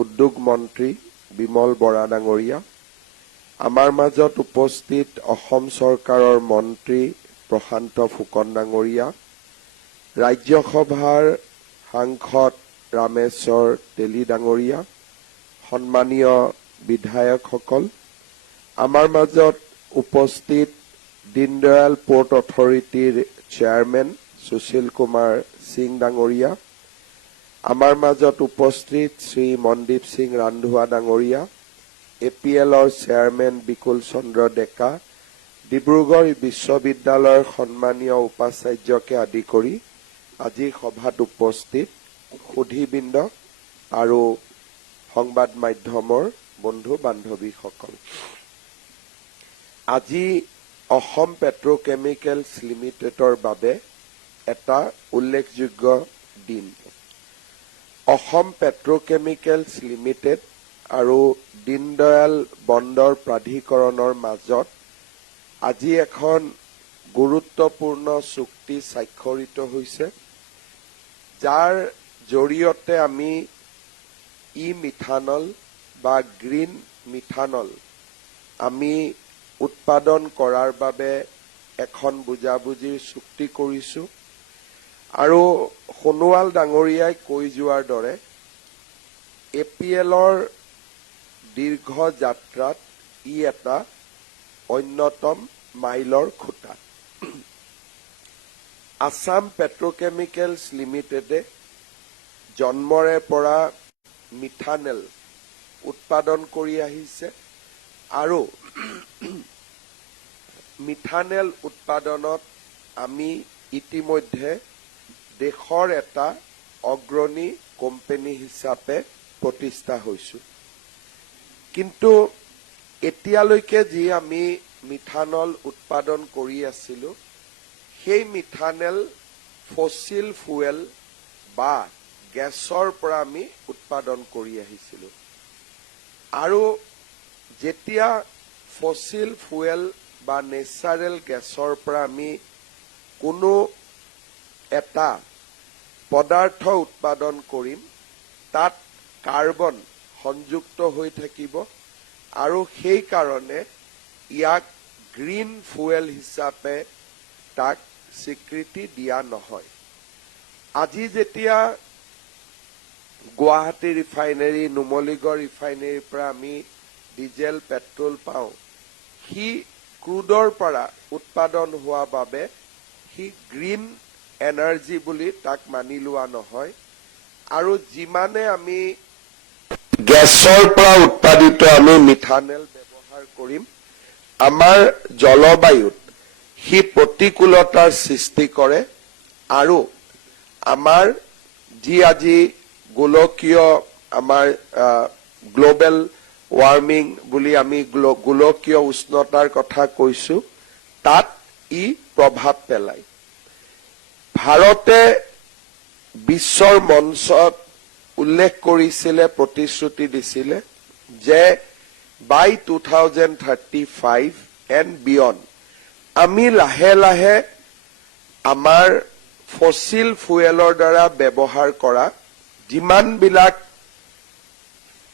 উদ্যোগ মন্ত্ৰী বিমল বৰা ডাঙৰীয়া, আমাৰ মাজত উপস্থিত অসম চৰকাৰৰ মন্ত্ৰী প্ৰশান্ত ফুকন ডাঙৰীয়া, ৰাজ্যসভাৰ সাংসদ ৰামেশ্বৰ তেলী ডাঙৰীয়া, সন্মানীয় বিধায়কসকল, আমাৰ মাজত উপস্থিত দীনদয়াল পোৰ্ট অথৰিটিৰ চেয়াৰমেন সুশীল কুমাৰ সিং ডাঙৰীয়া, আমাৰ মাজত উপস্থিত শ্ৰী মনদীপ সিং ৰান্ধোৱা ডাঙৰীয়া, APLৰ চেয়াৰমেন বিকুল চন্দ্ৰ ডেকা, ডিব্ৰুগড় বিশ্ববিদ্যালয়ৰ সন্মানীয় উপাচাৰ্যকে আদি কৰি আজি সভাত উপস্থিত সুধীবৃন্দ আৰু সংবাদ মাধ্যমৰ বন্ধু বান্ধৱীসকল, আজি অসম পেট্ৰকেমিকেলছ লিমিটেডৰ বাবে এটা উল্লেখযোগ্য দিন। অসম পেট্ৰকেমিকেলছ লিমিটেড আৰু দীনদয়াল বন্দৰ প্ৰাধিকৰণৰ মাজত আজি এখন গুৰুত্বপূৰ্ণ চুক্তি স্বাক্ষৰিত হৈছে, যাৰ জৰিয়তে আমি মিথানল বা গ্ৰীণ মিথানল আমি উৎপাদন কৰাৰ বাবে এখন বুজাবুজিৰ চুক্তি কৰিছো। আৰু সোণোৱাল ডাঙৰীয়াই কৈ যোৱাৰ দৰে APLৰ দীৰ্ঘ যাত্ৰাত এটা অন্যতম মাইলৰ খুঁটা। আছাম পেট্ৰকেমিকেলছ লিমিটেডে জন্মৰে পৰা মিথানেল উৎপাদন কৰি আহিছে আৰু মিথানেল উৎপাদনত আমি ইতিমধ্যে দেশৰ এটা অগ্ৰণী কোম্পানী হিচাপে প্ৰতিষ্ঠা হৈছো। কিন্তু এতিয়ালৈকে যি আমি মিথানল উৎপাদন কৰি আছিলো, সেই মিথানেল ফসিল ফুয়েল বা গেছৰ পৰা আমি উৎপাদন কৰি আহিছিলো। আৰু যেতিয়া ফসিল ফুয়েল বা নেচাৰেল গেছৰ পৰা আমি কোনো এটা পদাৰ্থ উৎপাদন কৰিম, তাত কাৰ্বন সংযুক্ত হৈ থাকিব আৰু সেই কাৰণে ইয়াক গ্ৰীণ ফুয়েল হিচাপে তাক স্বীকৃতি দিয়া নহয়। আজি যেতিয়া গুৱাহাটী ৰিফাইনেৰী, নুমলীগড় ৰিফাইনেৰীৰ পৰা আমি ডিজেল পেট্ৰল পাওঁ, সি ক্ৰুডৰ পৰা উৎপাদন হোৱা বাবে সি গ্ৰীণ এনাৰ্জি বুলি তাক মানি লোৱা নহয়। আৰু যিমানে আমি গেছৰ পৰা উৎপাদিত আমি মিথানেল ব্যৱহাৰ কৰিম, আমাৰ জলবায়ুত সি প্ৰতিকূলতাৰ সৃষ্টি কৰে আৰু আমাৰ যি আজি গোলকীয় আমাৰ গ্লোবেল ৱাৰ্মিং বুলি আমি গোলকীয় উষ্ণতাৰ কথা কৈছো, তাত ই প্ৰভাৱ পেলায়। ভাৰতে বিশ্বৰ মঞ্চত উল্লেখ কৰিছিলে, প্ৰতিশ্ৰুতি দিছিলে যে বাই 2035 এণ্ড বিয়ণ্ড আমি লাহে লাহে আমাৰ ফসিল ফুয়েলৰ দ্বাৰা ব্যৱহাৰ কৰা যিমানবিলাক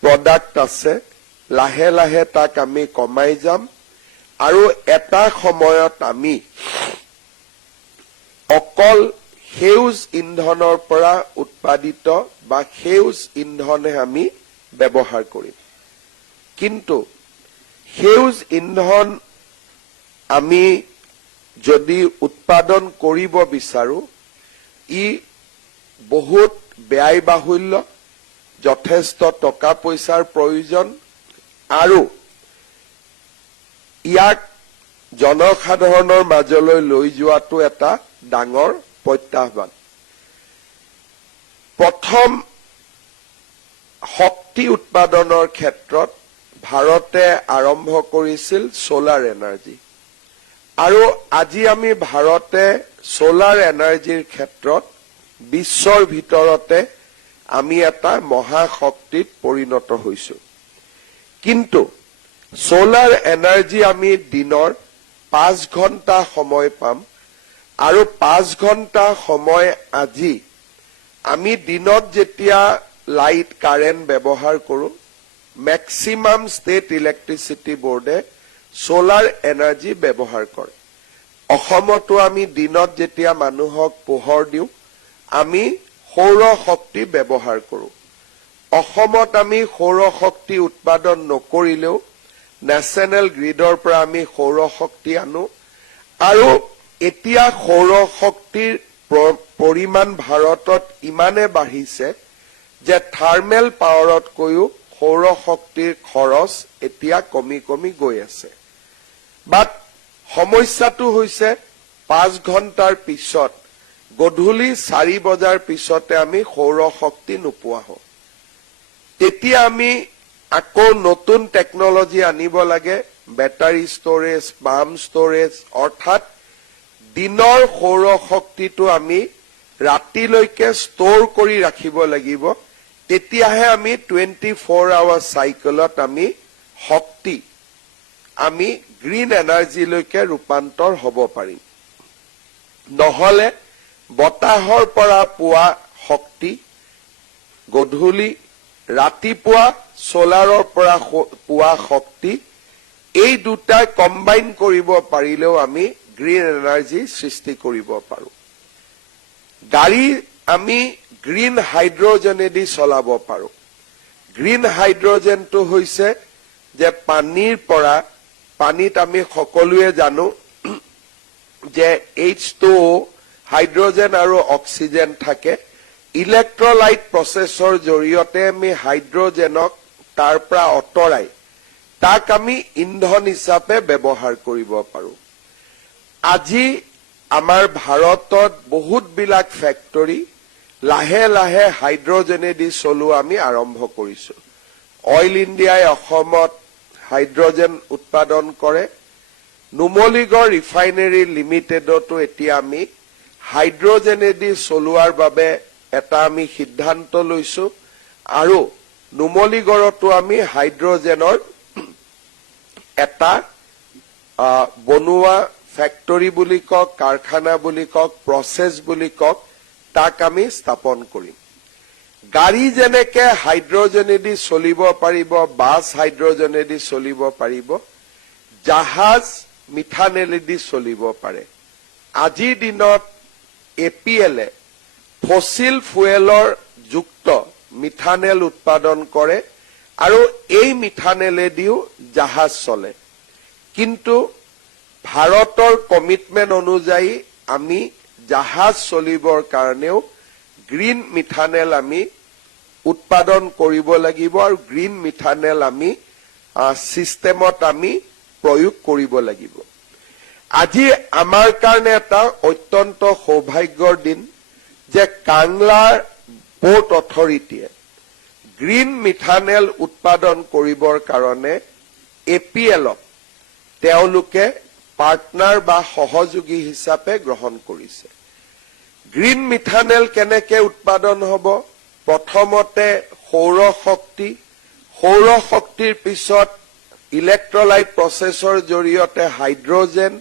প্ৰডাক্ট আছে, লাহে লাহে তাক আমি কমাই যাম আৰু এটা সময়ত আমি অকল সেউজ ইন্ধনৰ পৰা উৎপাদিত বা সেউজ ইন্ধনে আমি ব্যৱহাৰ কৰিম। কিন্তু সেউজ ইন্ধন আমি যদি উৎপাদন কৰিব বিচাৰো, ই বহুত ব্যয়বাহুল্য, যথেষ্ট টকা পইচাৰ প্ৰয়োজন আৰু ইয়াক জনসাধাৰণৰ মাজলৈ লৈ যোৱাটো এটা ডাঙৰ প্ৰত্যাহ্বান। প্ৰথম শক্তি উৎপাদনৰ ক্ষেত্ৰত ভাৰতে আৰম্ভ কৰিছিল সোলাৰ এনাৰ্জি আৰু আজি আমি ভাৰতে সোলাৰ এনাৰ্জিৰ ক্ষেত্ৰত বিশ্বৰ ভিতৰতে আমি এটা মহাশক্তিত পৰিণত হৈছো। কিন্তু সোলাৰ এনাৰ্জি আমি দিনৰ 5 ঘণ্টা সময় পাম আৰু 5 ঘণ্টা সময় আজি আমি দিনত যেতিয়া লাইট কাৰেণ্ট ব্যৱহাৰ কৰোঁ মেক্সিমাম ষ্টেট ইলেক্ট্ৰিচিটি বোৰ্ডে সোলাৰ এনাৰ্জি ব্যৱহাৰ কৰে অসমতো আমি দিনত যেতিয়া মানুহক পোহৰ দিওঁ আমি সৌৰ শক্তি ব্যৱহাৰ কৰোঁ অসমত আমি সৌৰ শক্তি উৎপাদন নকৰিলেও নেশ্যনেল গ্ৰিডৰ পৰা আমি সৌৰ শক্তি আনো আৰু এতিয়া সৌৰ শক্তিৰ পৰিমাণ ভাৰতত ইমানে বাঢ়িছে যে থাৰ্মেল পাৱাৰতকৈও সৌৰ শক্তিৰ খৰচ এতিয়া কমি কমি গৈ আছে বাট সমস্যাটো হৈছে 5 ঘণ্টাৰ পিছত গধূলি 4 বজাৰ পিছতে আমি সৌৰ শক্তি নোপোৱা হওঁ তেতিয়া আমি আকৌ নতুন টেকনলজি আনিব লাগে বেটাৰী ষ্টৰেজ পাম্প ষ্টৰেজ অৰ্থাৎ দিনৰ সৌৰ শক্তিটো আমি ৰাতিলৈকে ষ্টৰ কৰি ৰাখিব লাগিব তেতিয়াহে আমি 24 আৱাৰ সাইকেলত আমি শক্তি আমি গ্ৰীণ এনাৰ্জিলৈকে ৰূপান্তৰ হ'ব পাৰিম নহলে বতাহৰ পৰা পোৱা শক্তি গধূলি ৰাতিপুৱা সোলাৰৰ পৰা পোৱা শক্তি এই দুটা কম্বাইন কৰিব পাৰিলেও আমি গ্ৰীণ এনাৰ্জি সৃষ্টি কৰিব পাৰো গাড়ী আমি গ্ৰীণ হাইড্ৰোজেনেদি চলাব পাৰো গ্ৰীণ হাইড্ৰোজেনটো হৈছে যে পানীৰ পৰা পানীত আমি সকলোৱে জানো যে H2O হাইড্ৰোজেন আৰু অক্সিজেন থাকে ইলেক্ট্ৰোলাইট প্ৰসেছৰ জৰিয়তে আমি হাইড্ৰোজেনক তাৰ পৰা অতৰাই তাক আমি ইন্ধন হিচাপে ব্যৱহাৰ কৰিব পাৰো আজি আমাৰ ভাৰতত বহুত বিলাক ফেক্টৰী লাহে লাহে হাইড্ৰোজেনেদি চলোৱা আমি আৰম্ভ কৰিছো অইল ইণ্ডিয়াই অসমত হাইড্ৰোজেন উৎপাদন কৰে নুমলীগড় ৰিফাইনাৰী লিমিটেডতো এতিয়া আমি হাইড্ৰোজেনেদি চলোৱাৰ বাবে এটা আমি সিদ্ধান্ত লৈছো আৰু নুমলীগড়তো আমি হাইড্ৰোজেনৰ এটা বনোৱা ফেক্টৰী বুলি কক কাৰখানা বুলি কক প্ৰসেস বুলি কক তাক আমি স্থাপন কৰিম গাড়ী যেনেকে হাইড্ৰোজেনেদি চলিব পাৰিব বাছ হাইড্ৰোজেনেদি চলিব পাৰিব জাহাজ মিথানেলেদি চলিব পাৰে আজিৰ দিনত এপিএল ফসিল ফুয়েলৰ যুক্ত মিথানেল উৎপাদন কৰে আৰু এই মিথানেলেদিও জাহাজ চলে কিন্তু ভাৰতৰ কমিটমেন্ট অনুযায়ী আমি জাহাজ চলিবৰ কাৰণেও গ্ৰীণ মিথানেল আমি উৎপাদন কৰিব লাগিব আৰু গ্ৰীণ মিথানেল আমি সিস্টেমত আমি প্ৰয়োগ কৰিব লাগিব আজি আমাৰ কাৰণে এটা অত্যন্ত সৌভাগ্যৰ দিন যে কাংলা পোৰ্ট অথৰিটিয়ে গ্ৰীণ মিথানেল উৎপাদন কৰিবৰ কাৰণে এপিএলক তেওঁলোকে পাৰ্টনাৰ বা সহযোগী হিচাপে গ্ৰহণ কৰিছে গ্ৰীণ মিথানেল কেনেকে উৎপাদন হ'ব প্ৰথমতে সৌৰ শক্তিৰ পিছত ইলেক্ট্ৰোলাইট প্ৰসেছৰ জৰিয়তে হাইড্ৰোজেন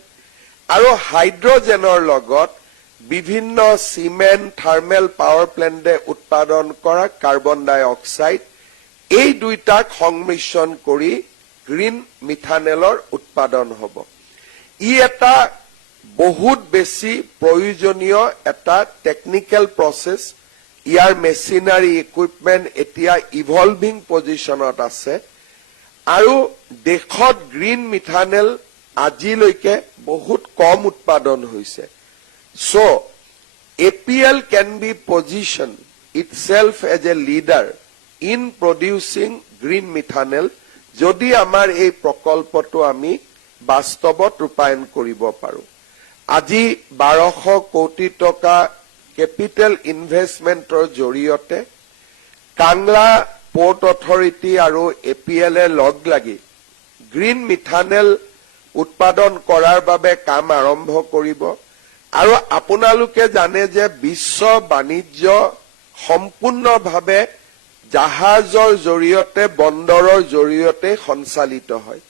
আৰু হাইড্ৰোজেনৰ লগত বিভিন্ন সিমেন্ট থাৰ্মেল পাৱাৰ প্লেণ্টে উৎপাদন কৰা কাৰ্বন ডাই অক্সাইড এই দুইটাক সংমিশ্ৰণ কৰি গ্ৰীণ মিথানেলৰ উৎপাদন হ'ব ই এটা বহুত বেছি প্ৰয়োজনীয় এটা টেকনিক্যাল প্ৰসেস ইয়াৰ মেচিনাৰী ইকুইপমেন্ট এতিয়া ইভলভিং পজিশনত আছে আৰু দেশত গ্ৰীণ মিথানেল আজিলৈকে বহুত কম উৎপাদন হৈছে so APL can be positioned itself as a leader in producing green methanol যদি আমাৰ এই প্ৰকল্পটো আমি বাস্তৱত ৰূপায়ণ কৰিব পাৰো আজি 1200 কোটি টকা কেপিটেল ইনভেষ্টমেন্টৰ জৰিয়তে কাংলা পোৰ্ট অথৰিটি আৰু APL লগ লাগি গ্ৰীণ মিথানেল উৎপাদন কৰাৰ বাবে কাম আৰম্ভ কৰিব আৰু আপোনালোকে জানে যে বিশ্ব বাণিজ্য সম্পূৰ্ণভাৱে জাহাজৰ জৰিয়তে বন্দৰৰ জৰিয়তে সঞ্চালিত হয়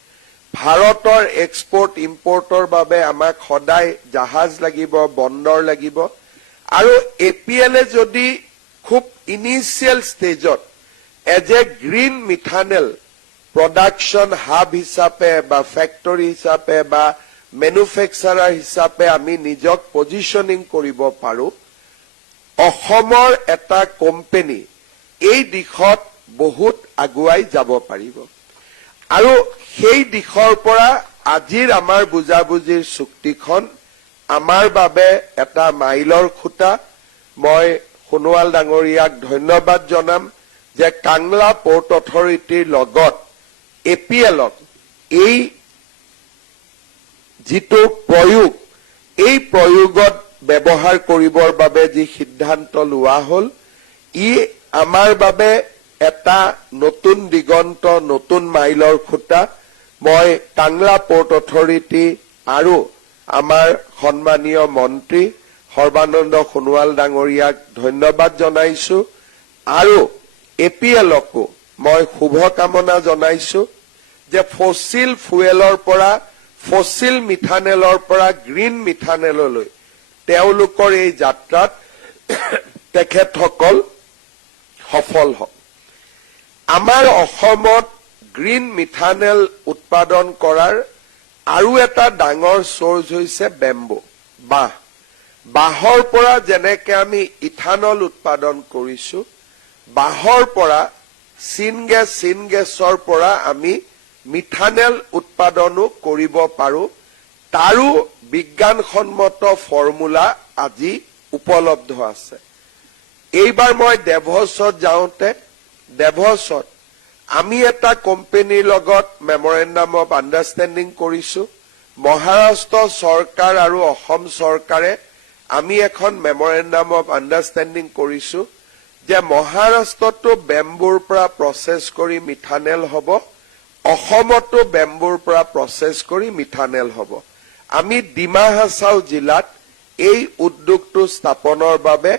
ভাৰতৰ এক্সপোৰ্ট ইম্পোৰ্টৰ বাবে আমাক সদায় জাহাজ লাগিব বন্দৰ লাগিব আৰু এপিএল যদি খুব ইনিচিয়েল ষ্টেজত as a green methanol production hub হিচাপে বা ফেক্টৰী হিচাপে বা মেনুফেকচাৰাৰ হিচাপে আমি নিজক পজিশ্যনিং কৰিব পাৰো অসমৰ এটা কোম্পানী এই দিশত বহুত আগুৱাই যাব পাৰিব আৰু সেই দিশৰ পৰা আজিৰ আমাৰ বুজাবুজিৰ চুক্তিখন আমাৰ বাবে এটা মাইলৰ খুঁটা মই সোণোৱাল ডাঙৰীয়াক ধন্যবাদ জনাম যে কাংলা পোৰ্ট অথৰিটিৰ লগত এপিএলক এই যিটো প্ৰয়োগ এই প্ৰয়োগত ব্যৱহাৰ কৰিবৰ বাবে যি সিদ্ধান্ত লোৱা হ'ল ই আমাৰ বাবে এটা নতুন দিগন্ত নতুন মাইলৰ খুঁটা মই কাংলা পোৰ্ট অথৰিটি আৰু আমাৰ সন্মানীয় মন্ত্ৰী সৰ্বানন্দ সোণোৱাল ডাঙৰীয়াক ধন্যবাদ জনাইছো আৰু এপিএলকো মই শুভকামনা জনাইছো যে ফসিল ফুয়েলৰ পৰা ফসিল মিথানেলৰ পৰা গ্ৰীণ মিথানেললৈ তেওঁলোকৰ এই যাত্ৰাত তেখেতসকল সফল হওক আমাৰ অসমত গ্ৰীণ মিথানেল উৎপাদন কৰাৰ আৰু এটা ডাঙৰ সোৰ্স হৈছে বেম্বো বাঁহৰ পৰা যেনেকে আমি ইথানল উৎপাদন কৰিছো বাঁহৰ পৰা সিনগেছৰ পৰা আমি মিথানেল উৎপাদনো কৰিব পাৰো তাৰো বিজ্ঞানসন্মত ফৰ্মুলা আজি উপলব্ধ আছে এইবাৰ মই দেভছত যাওঁতে দেভছত আমি এটা কোম্পানীৰ লগত মেমৰেণ্ডাম অফ আণ্ডাৰষ্টেণ্ডিং কৰিছো মহাৰাষ্ট্ৰ চৰকাৰ আৰু অসম চৰকাৰে আমি এখন মেমৰেণ্ডাম অফ আণ্ডাৰষ্টেণ্ডিং কৰিছো যে মহাৰাষ্ট্ৰতো বেম্বুৰ পৰা প্ৰসেছ কৰি মিথানেল হ'ব অসমতো বেম্বুৰ পৰা প্ৰসেছ কৰি মিথানেল হ'ব আমি ডিমা হাছাও জিলাত এই উদ্যোগটো স্থাপনৰ বাবে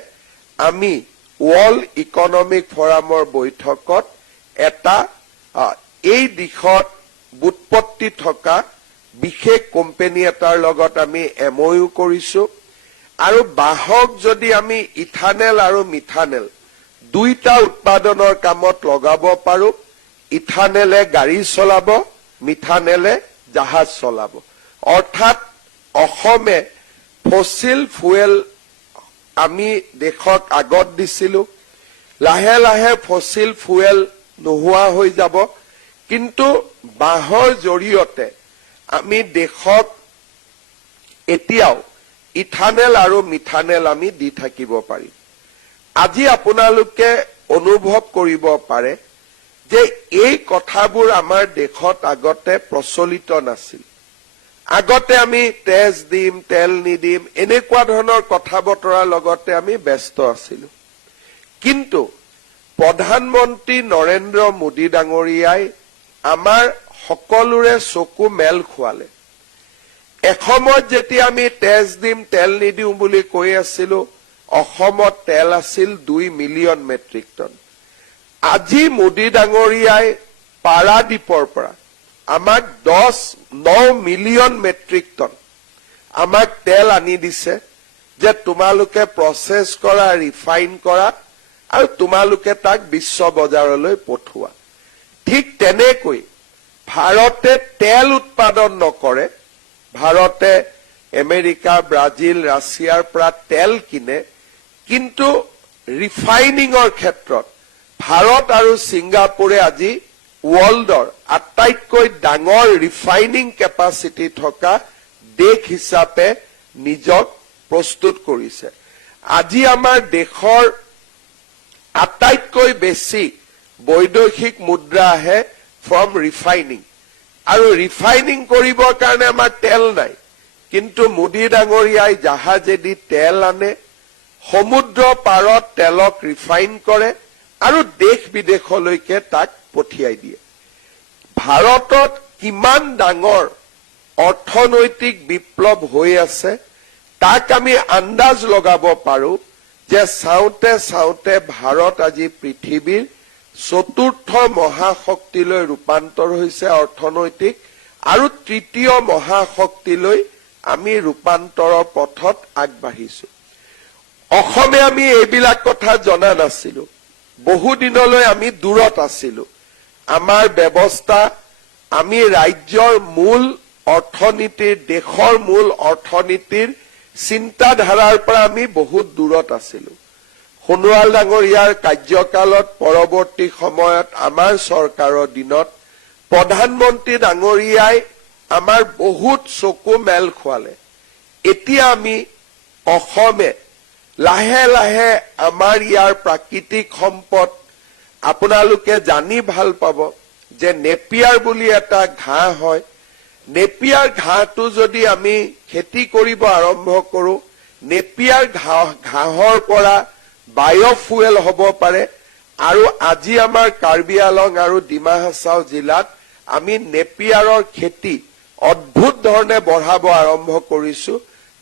আমি ৱৰ্ল্ড ইকনমিক ফৰামৰ বৈঠকত এটা এই দিশত বুৎপত্তি থকা বিশেষ কোম্পানী এটাৰ লগত আমি এমঅইউ কৰিছো আৰু বাহক যদি আমি ইথানেল আৰু মিথানেল দুইটা উৎপাদনৰ কামত লগাব পাৰো ইথানেলে গাড়ী চলাব মিথানেলে জাহাজ চলাব অৰ্থাৎ অসমে ফসিল ফুয়েল আমি দেশক আগত দিছিলো লাহে লাহে ফসিল ফুয়েল নোহোৱা হৈ যাব কিন্তু বাহৰ জৰিয়তে আমি দেশক এতিয়াও ইথানেল আৰু মিথানেল আমি দি থাকিব পাৰিম আজি আপোনালোকে অনুভৱ কৰিব পাৰে যে এই কথাবোৰ আমাৰ দেশত আগতে প্ৰচলিত নাছিল আগতে আমি তেজ দিম তেল নিদিম এনেকুৱা ধৰণৰ কথা বতৰাৰ লগতে আমি ব্যস্ত আছিলো কিন্তু প্ৰধানমন্ত্ৰী নৰেন্দ্ৰ মোদী ডাঙৰীয়াই আমাৰ সকলোৰে চকু মেল খোৱালে এসময়ত যেতিয়া আমি তেজ দিম তেল নিদিম বুলি কৈ আছিলো অসমত তেল আছিল 2 মিলিয়ন মেট্ৰিক টন আজি মোদী ডাঙৰীয়াই পাৰাদীপৰ পৰা আমাক 9 মিলিয়ন মেট্ৰিক টন আমাক তেল আনি দিছে যে তোমালোকে প্ৰসেছ কৰা ৰিফাইন কৰা আৰু তোমালোকে তাক বিশ্ব বজাৰলৈ পঠোৱা ঠিক তেনেকৈ ভাৰতে তেল উৎপাদন নকৰে ভাৰতে আমেৰিকা ব্ৰাজিল ৰাছিয়াৰ পৰা তেল কিনে কিন্তু ৰিফাইনিংৰ ক্ষেত্ৰত ভাৰত আৰু ছিংগাপুৰে আজি ৱৰ্ল্ডৰ আটাইতকৈ ডাঙৰ ৰিফাইনিং কেপাচিটি থকা দেশ হিচাপে নিজক প্ৰস্তুত কৰিছে আজি আমাৰ দেশৰ আটাইতকৈ বেছি বৈদেশিক মুদ্ৰা আহে ফ্ৰম ৰিফাইনিং আৰু ৰিফাইনিং কৰিবৰ কাৰণে আমাৰ তেল নাই কিন্তু মোদী ডাঙৰীয়াই জাহাজেদি তেল আনে সমুদ্ৰ পাৰত তেলক ৰিফাইন কৰে আৰু দেশ বিদেশলৈকে তাক পঠিয়াই দিয়ে ভাৰতত কিমান ডাঙৰ অৰ্থনৈতিক বিপ্লৱ হৈ আছে তাক আমি আন্দাজ লগাব পাৰো যে চাওঁতে চাওঁতে ভাৰত আজি পৃথিৱীৰ চতুৰ্থ মহাশক্তিলৈ ৰূপান্তৰ হৈছে অৰ্থনৈতিক আৰু তৃতীয় মহাশক্তিলৈ আমি ৰূপান্তৰৰ পথত আগবাঢ়িছো অসমে আমি এইবিলাক কথা জনা নাছিলো বহু দিনলৈ আমি দূৰত আছিলো আমাৰ ব্যৱস্থা আমি ৰাজ্যৰ মূল অৰ্থনীতিৰ দেশৰ মূল অৰ্থনীতিৰ চিন্তাধাৰাৰ পৰা আমি বহুত দূৰত আছিলো সোণোৱাল ডাঙৰীয়াৰ কাৰ্যকালত পৰৱৰ্তী সময়ত আমাৰ চৰকাৰৰ দিনত প্ৰধানমন্ত্ৰী ডাঙৰীয়াই আমাৰ বহুত চকু মেল খোৱালে এতিয়া আমি অসমে লাহে লাহে আমাৰ ইয়াৰ প্ৰাকৃতিক সম্পদ আপোনালোকে জানি ভাল পাব যে নেপিয়াৰ বুলি এটা ঘাঁহ হয় নেপিয়াৰ ঘাঁহটো যদি আমি খেতি কৰিব আৰম্ভ কৰো নেপিয়াৰ ঘাঁহৰ পৰা বায়োফুয়েল হ'ব পাৰে আৰু আজি আমাৰ কাৰ্বি আলং আৰু ডিমা হাছাও জিলাত আমি নেপিয়াৰৰ খেতি অদ্ভুত ধৰণে বঢ়াব আৰম্ভ কৰিছো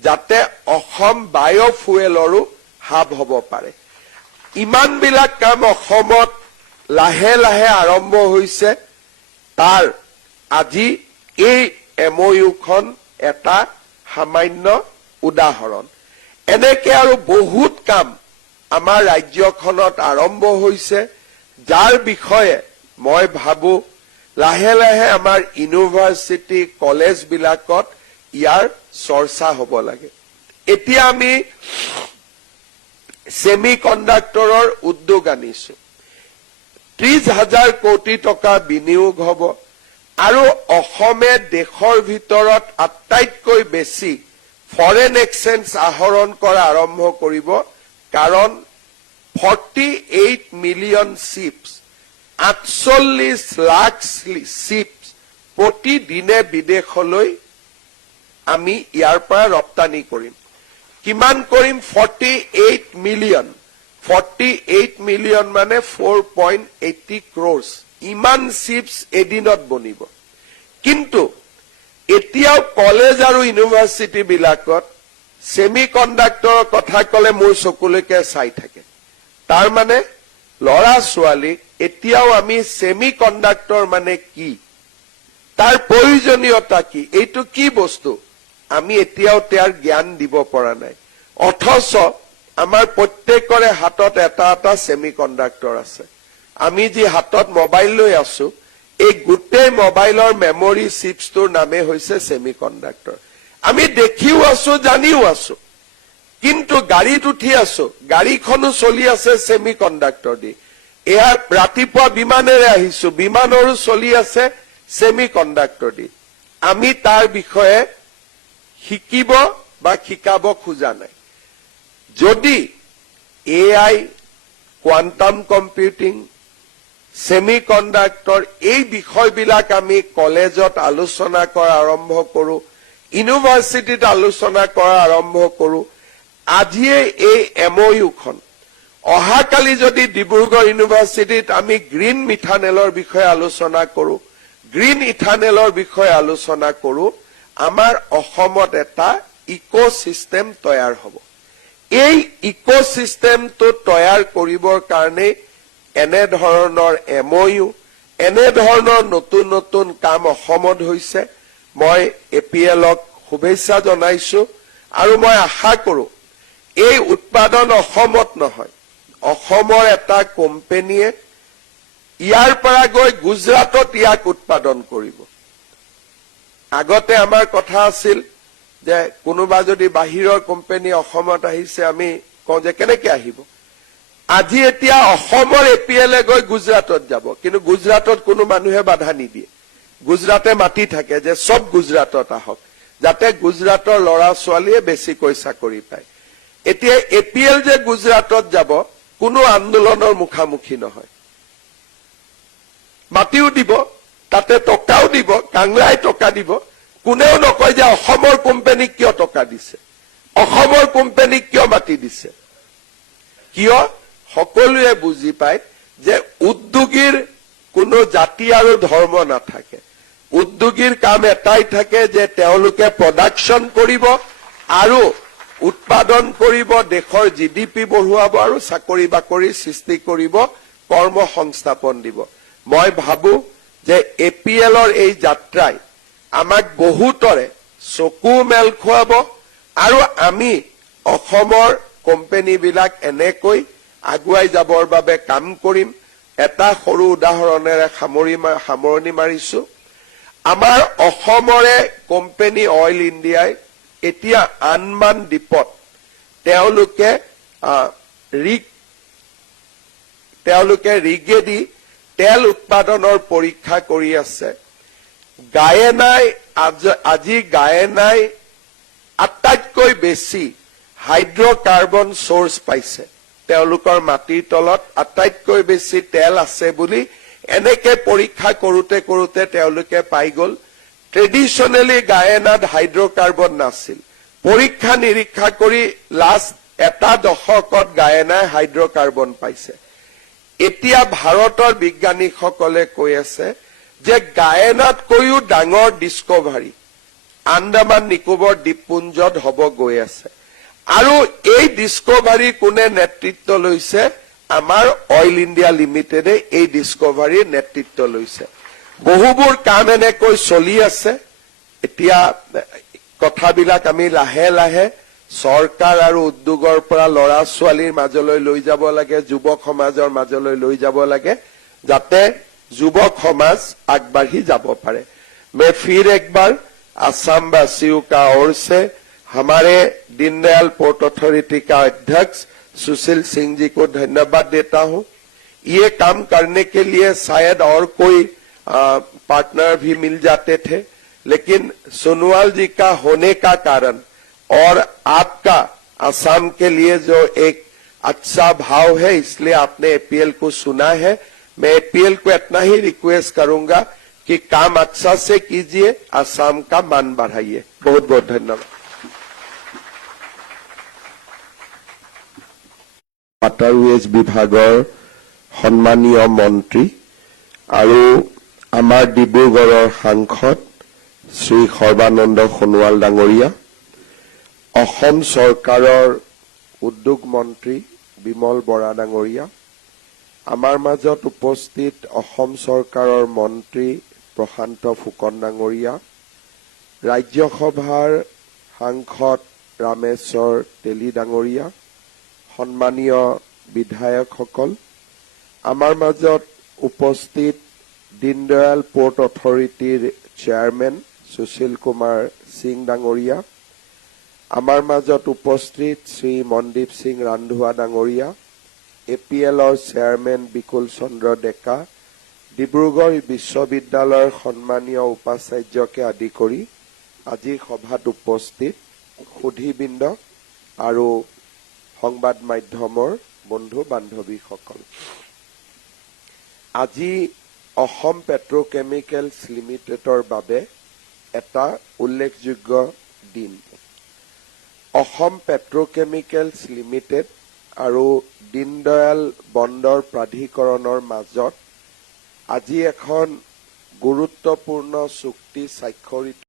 যাতে অসম বায়োফুয়েলৰো হাব হ'ব পাৰে ইমানবিলাক কাম অসমত লাহে লাহে আৰম্ভ হৈছে তাৰ আজি এই এমইউখন এটা সামান্য উদাহৰণ এনেকে আৰু বহুত কাম আমাৰ ৰাজ্যখনত আৰম্ভ হৈছে যাৰ বিষয়ে মই ভাবো লাহে লাহে আমাৰ ইউনিভাৰ্চিটি কলেজ বিলাকত ইয়াৰ চৰ্চা হ'ব লাগে এতিয়া আমি সেমি কণ্ডাক্টৰৰ উদ্যোগ আনিছো 30,000 কোটি টকা বিনিয়োগ হ'ব আৰু অসমে দেশৰ ভিতৰত আটাইতকৈ বেছি ফৰেন এক্সচেঞ্জ আহৰণ কৰা আৰম্ভ কৰিব কাৰণ 48 মিলিয়ন শিপছ 48 লাখ শিপছ প্ৰতিদিনে বিদেশলৈ আমি ইয়াৰ পৰা ৰপ্তানি কৰিম কিমান কৰিম 48 মিলিয়ন মানে 4.80 crores ইমান শিপছ এদিনত বনিব কিন্তু এতিয়াও কলেজ আৰু ইউনিভাৰ্চিটি বিলাকত সেমি কণ্ডাক্টৰৰ কথা কলে মোৰ চকুলৈকে চাই থাকে তাৰ মানে লৰা ছোৱালীক এতিয়াও আমি সেমি কণ্ডাক্টৰ মানে কি তাৰ প্ৰয়োজনীয়তা কি এইটো কি বস্তু আমি এতিয়াও তেওঁৰ জ্ঞান দিব পৰা নাই অথচ আমাৰ প্ৰত্যেকৰে হাতত এটা এটা সেমি কণ্ডাক্টৰ আছে আমি যি হাতত মোবাইল লৈ আছো এই গোটেই মোবাইলৰ মেমৰি চিপছটোৰ নামে হৈছে সেমি কণ্ডাক্টৰ আমি দেখিও আছো জানিও আছো কিন্তু গাড়ীত উঠি আছো গাড়ীখনো চলি আছে সেমি কণ্ডাক্টৰ দি এয়া ৰাতিপুৱা বিমানেৰে আহিছো বিমানৰো চলি আছে সেমি কণ্ডাক্টৰ দি আমি তাৰ বিষয়ে শিকিব বা শিকাব খোজা নাই যদি AI quantum computing semi conductor এই বিষয়বিলাক আমি কলেজত আলোচনা কৰা আৰম্ভ কৰো ইউনিভাৰ্চিটিত আলোচনা কৰা আৰম্ভ কৰো আজিয়ে এই এমইউখন অহাকালি যদি ডিব্ৰুগড় ইউনিভাৰ্চিটিত আমি গ্ৰীণ মিথানেলৰ বিষয়ে আলোচনা কৰো গ্ৰীণ ইথানেলৰ বিষয়ে আলোচনা কৰো আমাৰ অসমত এটা ইকোসিস্টেম তৈয়াৰ হ'ব এই ইকোসিস্টেমটো তৈয়াৰ কৰিবৰ কাৰণে এনে ধৰণৰ এমইউ এনে ধৰণৰ নতুন নতুন কাম অসমত হৈছে মই এপিএলক শুভেচ্ছা জনাইছো আৰু মই আশা কৰো এই উৎপাদন অসমত নহয় অসমৰ এটা কোম্পানীয়ে ইয়াৰ পৰা গৈ গুজৰাটত ইয়াক উৎপাদন কৰিব আগতে আমাৰ কথা আছিল যে কোনোবা যদি বাহিৰৰ কোম্পানী অসমত আহিছে আমি কওঁ যে কেনেকৈ আহিব আজি এতিয়া অসমৰ এপিএলে গৈ গুজৰাটত যাব কিন্তু গুজৰাটত কোনো মানুহে বাধা নিদিয়ে গুজৰাটে মাতি থাকে যে সব গুজৰাটত আহক যাতে গুজৰাটৰ লৰা ছোৱালীয়ে বেছিকৈ চাকৰি পায় এতিয়া এপিএল যে গুজৰাটত যাব কোনো আন্দোলনৰ মুখামুখি নহয় মাটিও দিব তাতে টকাও দিব কাংলাই টকা দিব কোনেও নকয় যে অসমৰ কোম্পানীক কিয় টকা দিছে অসমৰ কোম্পানীক কিয় মাটি দিছে কিয় সকলোৱে বুজি পায় যে উদ্যোগীৰ কোনো জাতি আৰু ধৰ্ম নাথাকে উদ্যোগীৰ কাম এটাই থাকে যে তেওঁলোকে প্ৰডাকশন কৰিব আৰু উৎপাদন কৰিব দেশৰ জিডিপি বঢ়ুৱাব আৰু চাকৰি বাকৰি সৃষ্টি কৰিব কৰ্ম সংস্থাপন দিব মই ভাবো যে এপিএলৰ এই যাত্ৰাই আমাক বহুতৰে চকু মেল খুৱাব আৰু আমি অসমৰ কোম্পানী বিলাক এনেকৈ আগুৱাই যাবৰ বাবে কাম কৰিম। এটা সৰু উদাহৰণেৰে সামৰণি মাৰিছো। আমাৰ অসমৰে কোম্পানী অইল ইণ্ডিয়াই এতিয়া আনমান দ্বীপত তেওঁলোকে ৰিগেদি তেল উৎপাদনৰ পৰীক্ষা কৰি আছে। আজি গায়েনাই আটাইতকৈ বেছি হাইড্ৰকাৰ্বন সোৰ্স পাইছে। তেওঁলোকৰ মাটিৰ তলত আটাইতকৈ বেছি তেল আছে বুলি এনেকে পৰীক্ষা কৰোতে কৰোতে তেওঁলোকে পাই গল। ট্ৰেডিশনেলি গায়েনাত হাইড্ৰকাৰ্বন নাছিল। পৰীক্ষা নিৰীক্ষা কৰি লাষ্ট এটা দশকত গায়েনাই হাইড্ৰকাৰ্বন পাইছে। এতিয়া ভাৰতৰ বিজ্ঞানীসকলে কৈ আছে যে গায়েনাতকৈও ডাঙৰ ডিস্কভাৰী আন্দামান নিকোবৰ দ্বীপপুঞ্জত হব গৈ আছে। আৰু এই ডিস্কভাৰী কোনে নেতৃত্ব লৈছে? আমাৰ অইল ইণ্ডিয়া লিমিটেডে এই ডিস্কভাৰীৰ নেতৃত্ব লৈছে। বহুবোৰ কাম এনেকৈ চলি আছে। এতিয়া কথাবিলাক আমি লাহে লাহে চৰকাৰ আৰু উদ্যোগৰ পৰা লৰা ছোৱালীৰ মাজলৈ লৈ যাব লাগে, যুৱক সমাজৰ মাজলৈ লৈ যাব লাগে, যাতে যুৱক সমাজ আগবাঢ়ি যাব পাৰে। मैं फिर एक बार असम वासियों का ओर से हमारे दीनदयाल पोर्ट अथॉरिटी का अध्यक्ष सुशील सिंह जी को धन्यवाद देता हूं। ये काम करने के लिए शायद और कोई पार्टनर भी मिल जाते थे, लेकिन सोनोवाल जी का होने का कारण और आपका असम के लिए जो एक अच्छा भाव है, इसलिए आपने एपीएल को सुना है। मैं एपीएल को इतना ही रिक्वेस्ट करूंगा कि काम अच्छा से कीजिए, असम का मान बढ़ाइए। बहुत बहुत धन्यवाद। वाटारवेज विभागৰ সন্মানীয় মন্ত্ৰী আৰু আমাৰ ডিব্ৰুগড়ৰ সাংসদ শ্ৰী সৰ্বানন্দ সোণোৱাল ডাঙৰীয়া, অসম চৰকাৰৰ উদ্যোগ মন্ত্ৰী বিমল বৰা ডাঙৰীয়া, আমাৰ মাজত উপস্থিত অসম চৰকাৰৰ মন্ত্ৰী প্ৰশান্ত ফুকন ডাঙৰীয়া, ৰাজ্যসভাৰ সাংসদ ৰামেশ্বৰ তেলী ডাঙৰীয়া, সন্মানীয় বিধায়কসকল, আমাৰ মাজত উপস্থিত দীনদয়াল পোৰ্ট অথৰিটিৰ চেয়াৰমেন সুশীল কুমাৰ সিং ডাঙৰীয়া, আমাৰ মাজত উপস্থিত শ্ৰী মনদীপ সিং ৰান্ধোৱা ডাঙৰীয়া, এপিএলৰ চেয়াৰমেন বিকুল চন্দ্ৰ ডেকা, ডিব্ৰুগড় বিশ্ববিদ্যালয়ৰ সন্মানীয় উপাচাৰ্যকে আদি কৰি আজি সভাত উপস্থিত সুধীবৃন্দ আৰু সংবাদ মাধ্যমৰ বন্ধু বান্ধৱীসকল, আজি অসম পেট্ৰকেমিকেলছ লিমিটেডৰ বাবে এটা উল্লেখযোগ্য দিন। অসম পেট্ৰকেমিকেলছ লিমিটেড আৰু দীনদয়াল বন্দৰ প্ৰাধিকৰণৰ মাজত আজি এখন গুৰুত্বপূৰ্ণ চুক্তি স্বাক্ষৰিত